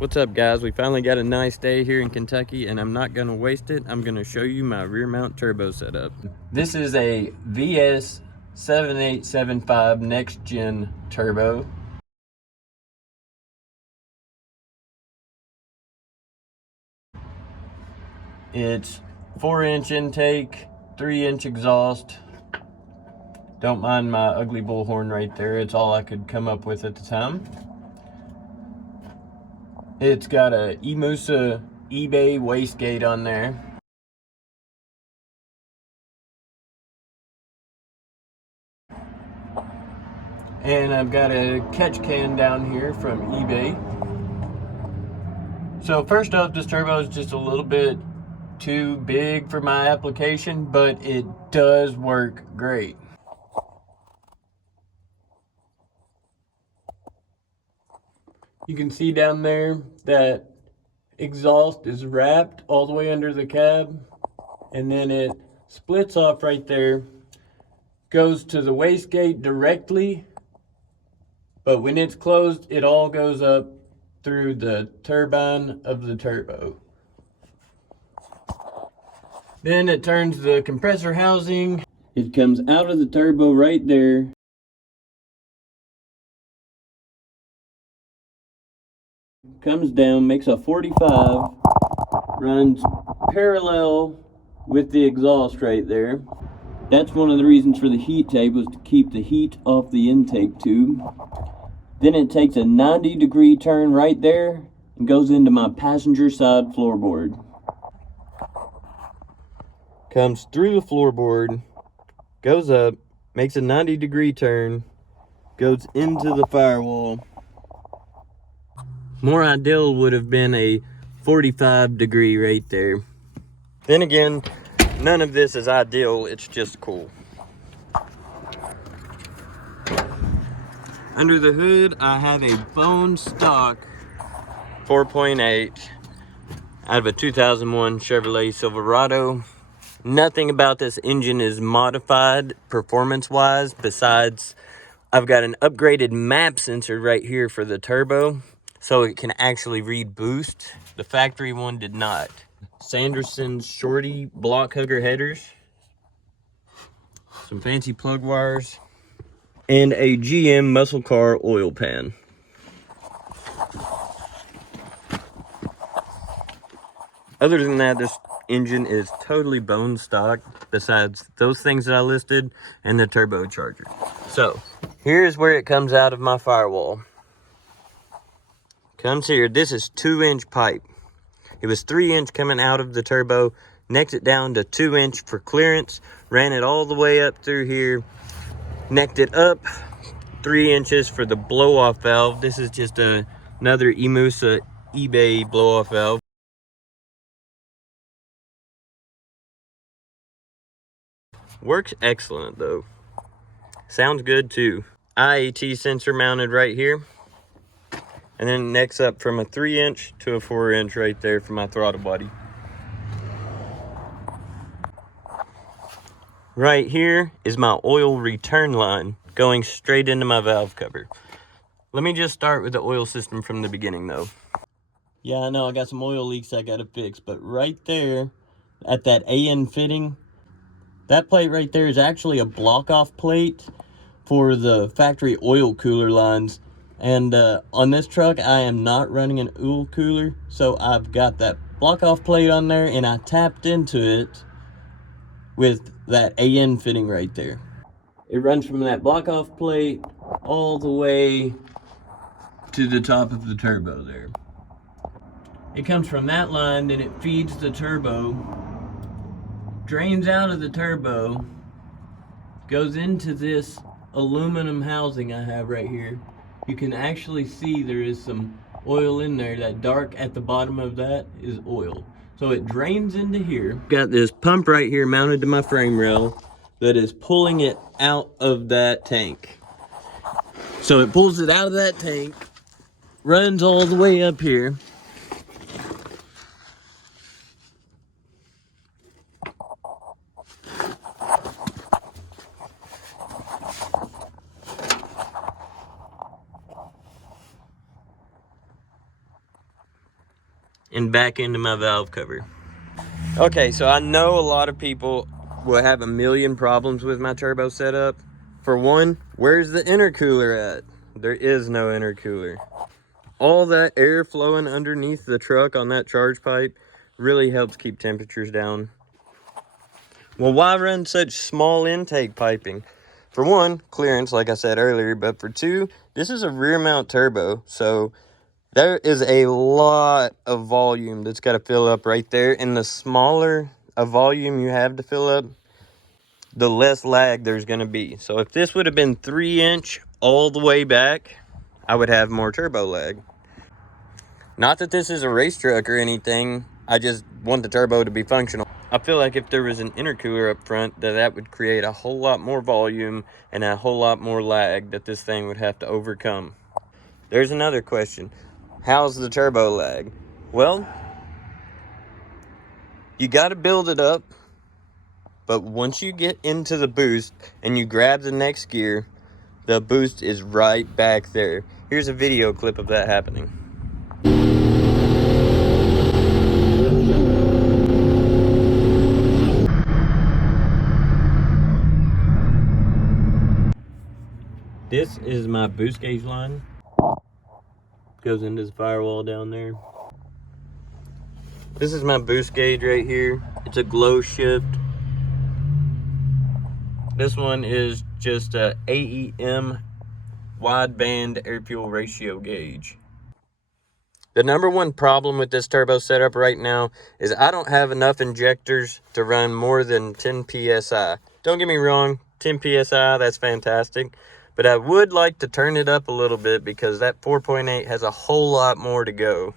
What's up, guys? We finally got a nice day here in Kentucky, and I'm not gonna waste it. I'm gonna show you my rear mount turbo setup. This is a VS 7875 next gen turbo. It's 4-inch intake, 3-inch exhaust. Don't mind my ugly bullhorn right there. It's all I could come up with at the time. It's got a eMusa eBay wastegate on there. And I've got a catch can down here from eBay. So first off, this turbo is just a little bit too big for my application, but it does work great. You can see down there that exhaust is wrapped all the way under the cab, and then it splits off right there, goes to the wastegate directly, but when it's closed, it all goes up through the turbine of the turbo. Then it turns the compressor housing. It comes out of the turbo right there. Comes down, makes a 45, runs parallel with the exhaust right there. That's one of the reasons for the heat tape, was to keep the heat off the intake tube. Then it takes a 90-degree turn right there and goes into my passenger side floorboard. Comes through the floorboard, goes up, makes a 90-degree turn, goes into the firewall. More ideal would have been a 45-degree right there. Then again, none of this is ideal, it's just cool. Under the hood, I have a bone stock 4.8 out of a 2001 Chevrolet Silverado. Nothing about this engine is modified performance-wise, besides I've got an upgraded map sensor right here for the turbo, so it can actually read boost. The factory one did not. Sanderson's Shorty block hugger headers, some fancy plug wires, and a GM muscle car oil pan. Other than that, this engine is totally bone stock, besides those things that I listed and the turbocharger. So here's where it comes out of my firewall. Comes here. This is 2-inch pipe. It was 3-inch coming out of the turbo, necked it down to 2-inch for clearance, ran it all the way up through here, necked it up 3 inches for the blow-off valve. This is just another eMusa eBay blow-off valve. Works excellent though. Sounds good too. IAT sensor mounted right here. And then next up from a 3-inch to a 4-inch right there for my throttle body. Right here is my oil return line going straight into my valve cover. Let me just start with the oil system from the beginning though. Yeah, I know I got some oil leaks I gotta fix, but right there at that AN fitting, that plate right there is actually a block-off plate for the factory oil cooler lines. And on this truck, I am not running an oil cooler, so I've got that block-off plate on there, and I tapped into it with that AN fitting right there. It runs from that block-off plate all the way to the top of the turbo there. It comes from that line, then it feeds the turbo, drains out of the turbo, goes into this aluminum housing I have right here. You can actually see there is some oil in there. That dark at the bottom of that is oil. So it drains into here. Got this pump right here mounted to my frame rail that is pulling it out of that tank. So it pulls it out of that tank, runs all the way up here. and back into my valve cover. Okay, so I know a lot of people will have a million problems with my turbo setup. For one, where's the intercooler at? There is no intercooler. All that air flowing underneath the truck on that charge pipe really helps keep temperatures down. Well, why run such small intake piping? For one, clearance, like I said earlier, but for two, this is a rear mount turbo, so there is a lot of volume that's got to fill up right there, and the smaller a volume you have to fill up, the less lag there's going to be. So if this would have been 3-inch all the way back, I would have more turbo lag. Not that this is a race truck or anything, I just want the turbo to be functional. I feel like if there was an intercooler up front, that would create a whole lot more volume and a whole lot more lag that this thing would have to overcome. There's another question. How's the turbo lag? Well, you got to build it up, but once you get into the boost and you grab the next gear, the boost is right back there. Here's a video clip of that happening. This is my boost gauge line. Goes into the firewall down there. This is my boost gauge right here. It's a glow shift. This one is just a AEM wideband air fuel ratio gauge. The number one problem with this turbo setup right now is I don't have enough injectors to run more than 10 PSI. Don't get me wrong, 10 PSI, that's fantastic. But I would like to turn it up a little bit because that 4.8 has a whole lot more to go.